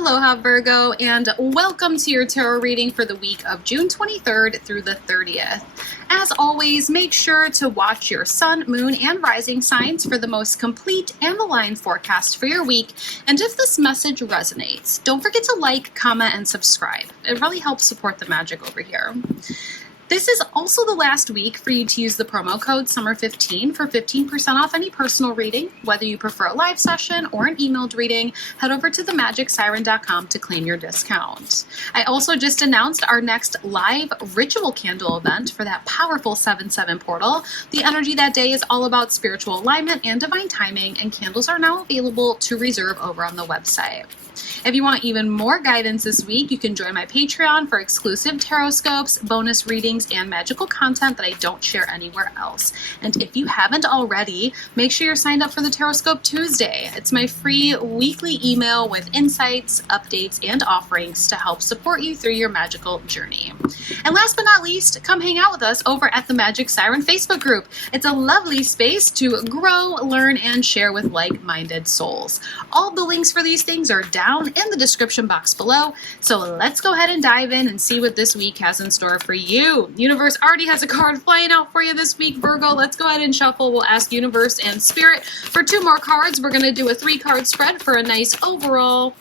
Aloha Virgo, and welcome to your tarot reading for the week of June 23rd through the 30th. As always, make sure to watch your sun, moon, and rising signs for the most complete and aligned forecast for your week. And if this message resonates, don't forget to like, comment, and subscribe. It really helps support the magic over here. This is also the last week for you to use the promo code SUMMER15 for 15% off any personal reading. Whether you prefer a live session or an emailed reading, head over to themagicsiren.com to claim your discount. I also just announced our next live ritual candle event for that powerful 7/7 portal. The energy that day is all about spiritual alignment and divine timing, and candles are now available to reserve over on the website. If you want even more guidance this week, you can join my Patreon for exclusive tarot scopes, bonus readings, and magical content that I don't share anywhere else. And if you haven't already, make sure you're signed up for the Tarot Scope Tuesday. It's my free weekly email with insights, updates, and offerings to help support you through your magical journey. And last but not least, come hang out with us over at the Magic Siren Facebook group. It's a lovely space to grow, learn, and share with like-minded souls. All the links for these things are down in the description box below. So let's go ahead and dive in and see what this week has in store for you. Universe already has a card flying out for you this week, Virgo. Let's go ahead and shuffle. We'll ask Universe and Spirit for 2 more cards. We're going to do a 3-card spread for a nice overall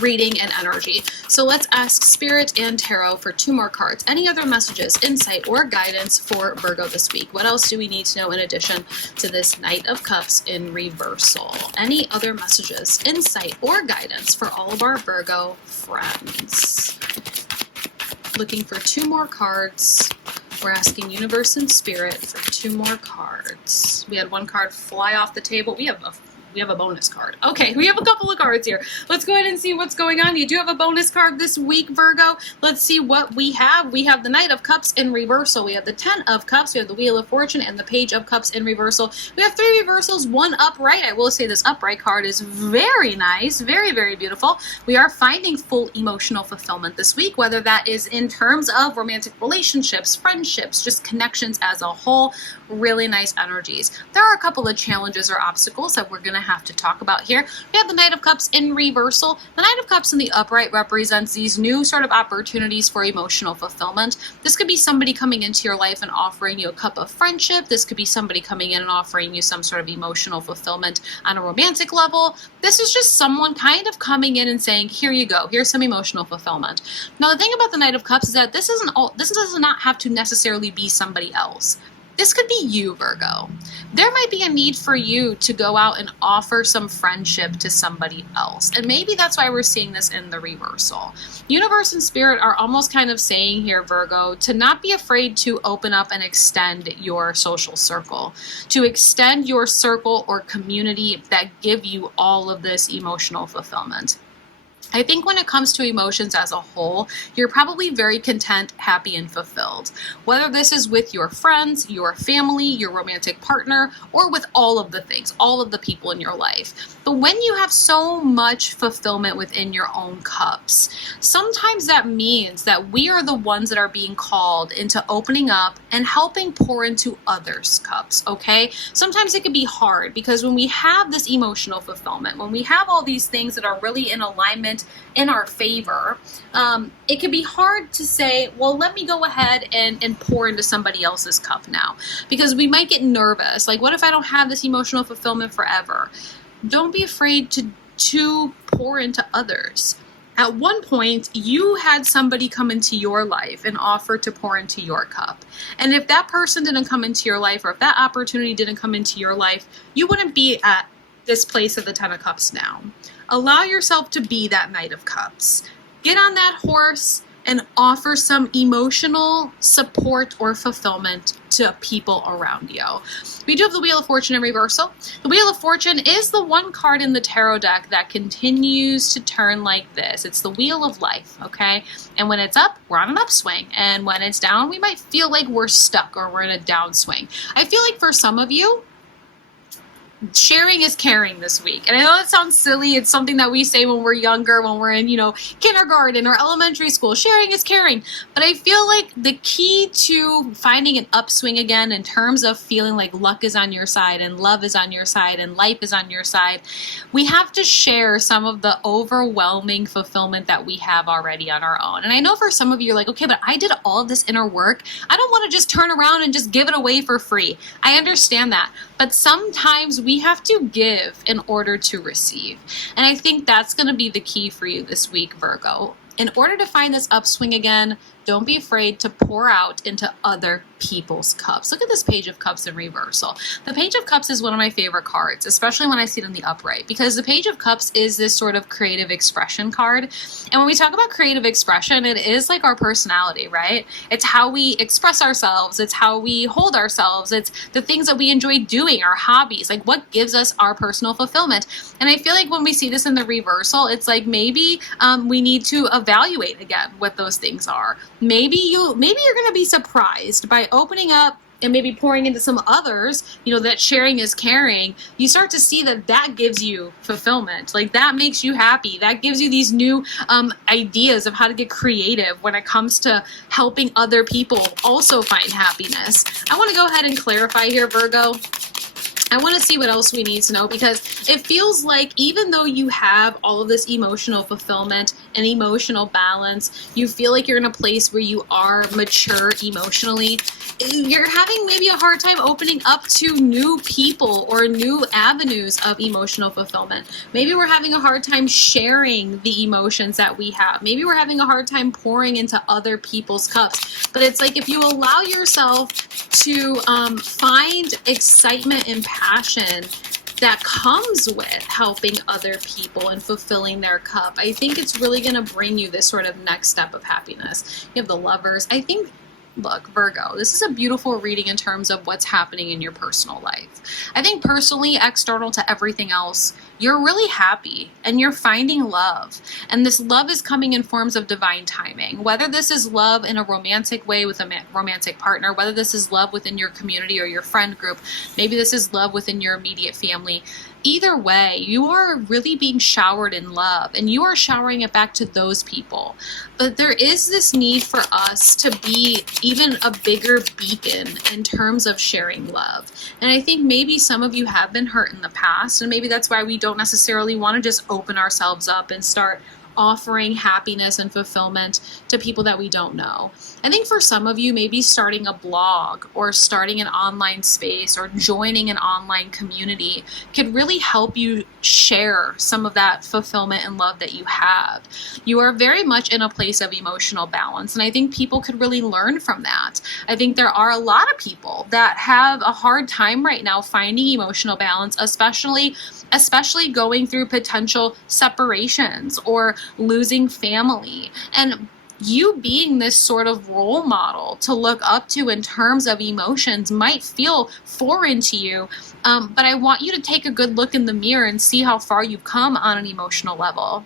reading and energy. So let's ask Spirit and Tarot for 2 more cards. Any other messages, insight, or guidance for Virgo this week? What else do we need to know in addition to this Knight of Cups in reversal? Any other messages, insight, or guidance for all of our Virgo friends? Looking for 2 more cards. We're asking Universe and Spirit for 2 more cards. We had 1 card fly off the table. We have a bonus card. Okay, we have a couple of cards here. Let's go ahead and see what's going on. You do have a bonus card this week, Virgo. Let's see what we have. We have the Knight of Cups in reversal. We have the 10 of Cups. We have the Wheel of Fortune and the Page of Cups in reversal. We have 3 reversals, 1 upright. I will say this upright card is very nice. Very, very beautiful. We are finding full emotional fulfillment this week, whether that is in terms of romantic relationships, friendships, just connections as a whole. Really nice energies. There are a couple of challenges or obstacles that we're going to have to talk about here. We have the Knight of Cups in reversal. The Knight of Cups in the upright represents these new sort of opportunities for emotional fulfillment. This could be somebody coming into your life and offering you a cup of friendship. This could be somebody coming in and offering you some sort of emotional fulfillment on a romantic level. This is just someone kind of coming in and saying, here you go, here's some emotional fulfillment. Now the thing about the Knight of Cups is that this does not have to necessarily be somebody else. This could be you, Virgo. There might be a need for you to go out and offer some friendship to somebody else. And maybe that's why we're seeing this in the reversal. Universe and Spirit are almost kind of saying here, Virgo, to not be afraid to open up and extend your social circle, to extend your circle or community that give you all of this emotional fulfillment. I think when it comes to emotions as a whole, you're probably very content, happy, and fulfilled. Whether this is with your friends, your family, your romantic partner, or with all of the things, all of the people in your life. But when you have so much fulfillment within your own cups, sometimes that means that we are the ones that are being called into opening up and helping pour into others' cups, okay? Sometimes it can be hard because when we have this emotional fulfillment, when we have all these things that are really in alignment in our favor, it can be hard to say, well, let me go ahead and pour into somebody else's cup now, because we might get nervous. Like, what if I don't have this emotional fulfillment forever? Don't be afraid to pour into others. At one point, you had somebody come into your life and offer to pour into your cup. And if that person didn't come into your life, or if that opportunity didn't come into your life, you wouldn't be at this place of the 10 of Cups now. Allow yourself to be that Knight of Cups. Get on that horse and offer some emotional support or fulfillment to people around you. We do have the Wheel of Fortune in reversal. The Wheel of Fortune is the 1 card in the tarot deck that continues to turn like this. It's the wheel of life, okay? And when it's up, we're on an upswing. And when it's down, we might feel like we're stuck or we're in a downswing. I feel like for some of you, sharing is caring this week. And I know that sounds silly. It's something that we say when we're younger, when we're in, kindergarten or elementary school. Sharing is caring. But I feel like the key to finding an upswing again in terms of feeling like luck is on your side and love is on your side and life is on your side, we have to share some of the overwhelming fulfillment that we have already on our own. And I know for some of you, you're like, okay, but I did all of this inner work. I don't want to just turn around and just give it away for free. I understand that. But sometimes we have to give in order to receive. And I think that's going to be the key for you this week, Virgo. In order to find this upswing again, don't be afraid to pour out into other people's cups. Look at this Page of Cups in reversal. The Page of Cups is one of my favorite cards, especially when I see it in the upright, because the Page of Cups is this sort of creative expression card. And when we talk about creative expression, it is like our personality, right? It's how we express ourselves. It's how we hold ourselves. It's the things that we enjoy doing, our hobbies, like what gives us our personal fulfillment. And I feel like when we see this in the reversal, it's like maybe we need to evaluate again what those things are. Maybe you're going to be surprised by opening up and maybe pouring into some others, that sharing is caring. You start to see that gives you fulfillment. Like that makes you happy. That gives you these new ideas of how to get creative when it comes to helping other people also find happiness. I want to go ahead and clarify here, Virgo. I want to see what else we need to know, because it feels like even though you have all of this emotional fulfillment and emotional balance, you feel like you're in a place where you are mature emotionally, you're having maybe a hard time opening up to new people or new avenues of emotional fulfillment. Maybe we're having a hard time sharing the emotions that we have. Maybe we're having a hard time pouring into other people's cups. But it's like if you allow yourself to find excitement and passion that comes with helping other people and fulfilling their cup, I think it's really going to bring you this sort of next step of happiness. You have the Lovers. I think, look, Virgo, this is a beautiful reading in terms of what's happening in your personal life. I think personally, external to everything else, you're really happy and you're finding love. And this love is coming in forms of divine timing. Whether this is love in a romantic way with a romantic partner, whether this is love within your community or your friend group, maybe this is love within your immediate family. Either way, you are really being showered in love and you are showering it back to those people. But there is this need for us to be even a bigger beacon in terms of sharing love. And I think maybe some of you have been hurt in the past, and maybe that's why we don't necessarily want to just open ourselves up and start offering happiness and fulfillment to people that we don't know. I think for some of you, maybe starting a blog or starting an online space or joining an online community could really help you share some of that fulfillment and love that you have. You are very much in a place of emotional balance, and I think people could really learn from that. I think there are a lot of people that have a hard time right now finding emotional balance, especially going through potential separations or losing family. And you being this sort of role model to look up to in terms of emotions might feel foreign to you, but I want you to take a good look in the mirror and see how far you've come on an emotional level.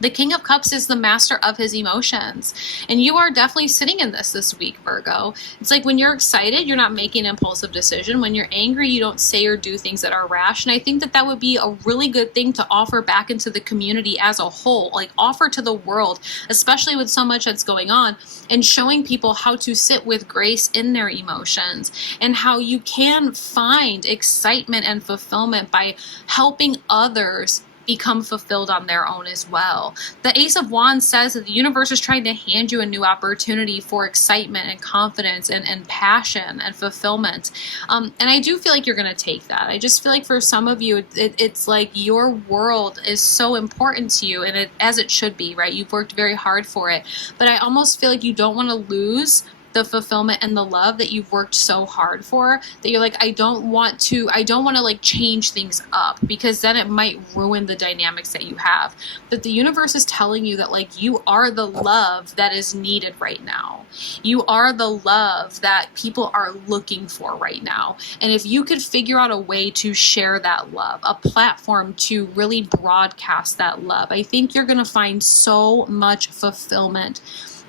The King of Cups is the master of his emotions. And you are definitely sitting in this week, Virgo. It's like when you're excited, you're not making an impulsive decision. When you're angry, you don't say or do things that are rash. And I think that would be a really good thing to offer back into the community as a whole, like offer to the world, especially with so much that's going on, and showing people how to sit with grace in their emotions and how you can find excitement and fulfillment by helping others become fulfilled on their own as well. The Ace of Wands says that the universe is trying to hand you a new opportunity for excitement and confidence and passion and fulfillment. And I do feel like you're going to take that. I just feel like for some of you, it's like your world is so important to you, and as it should be, right? You've worked very hard for it. But I almost feel like you don't want to lose the fulfillment and the love that you've worked so hard for, that you're like, I don't want to like change things up, because then it might ruin the dynamics that you have. But the universe is telling you that like you are the love that is needed right now. You are the love that people are looking for right now. And if you could figure out a way to share that love, a platform to really broadcast that love, I think you're going to find so much fulfillment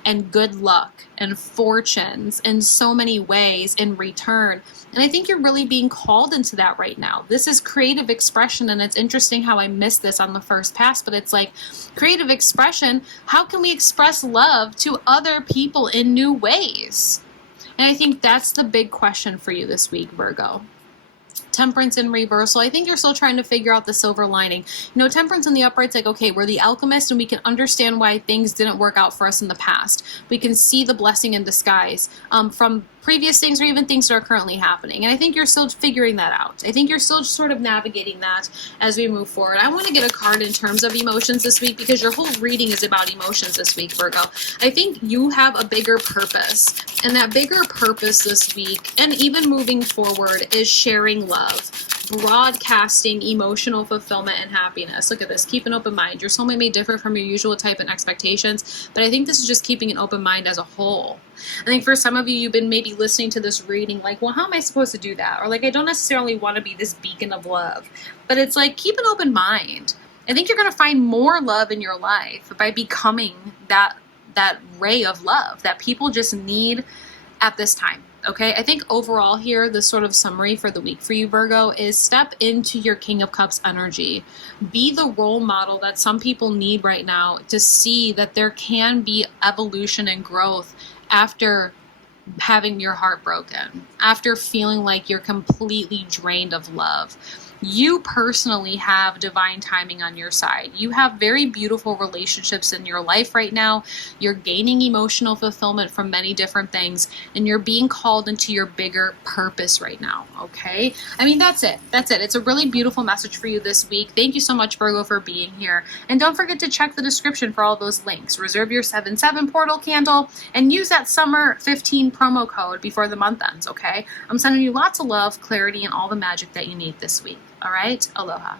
and good luck and fortunes in so many ways in return. And I think you're really being called into that right now. This is creative expression, and it's interesting how I missed this on the first pass, but it's like creative expression. How can we express love to other people in new ways? And I think that's the big question for you this week, Virgo. Temperance in reversal. I think you're still trying to figure out the silver lining. You know, Temperance in the upright's like, okay, we're the alchemist and we can understand why things didn't work out for us in the past. We can see the blessing in disguise from previous things or even things that are currently happening. And I think you're still figuring that out. I think you're still sort of navigating that as we move forward. I want to get a card in terms of emotions this week because your whole reading is about emotions this week, Virgo. I think you have a bigger purpose. And that bigger purpose this week and even moving forward is sharing love, broadcasting emotional fulfillment and happiness. Look at this. Keep an open mind. Your soulmate may differ from your usual type and expectations, but I think this is just keeping an open mind as a whole. I think for some of you, you've been maybe listening to this reading like, well, how am I supposed to do that? Or like, I don't necessarily want to be this beacon of love. But it's like, keep an open mind. I think you're going to find more love in your life by becoming that ray of love that people just need at this time. Okay, I think overall here, the sort of summary for the week for you, Virgo, is step into your King of Cups energy. Be the role model that some people need right now to see that there can be evolution and growth after having your heart broken, after feeling like you're completely drained of love. You personally have divine timing on your side. You have very beautiful relationships in your life right now. You're gaining emotional fulfillment from many different things, and you're being called into your bigger purpose right now, okay? I mean, that's it. That's it. It's a really beautiful message for you this week. Thank you so much, Virgo, for being here. And don't forget to check the description for all those links. Reserve your 7/7 portal candle and use that summer 15 promo code before the month ends, okay? I'm sending you lots of love, clarity, and all the magic that you need this week. All right, aloha.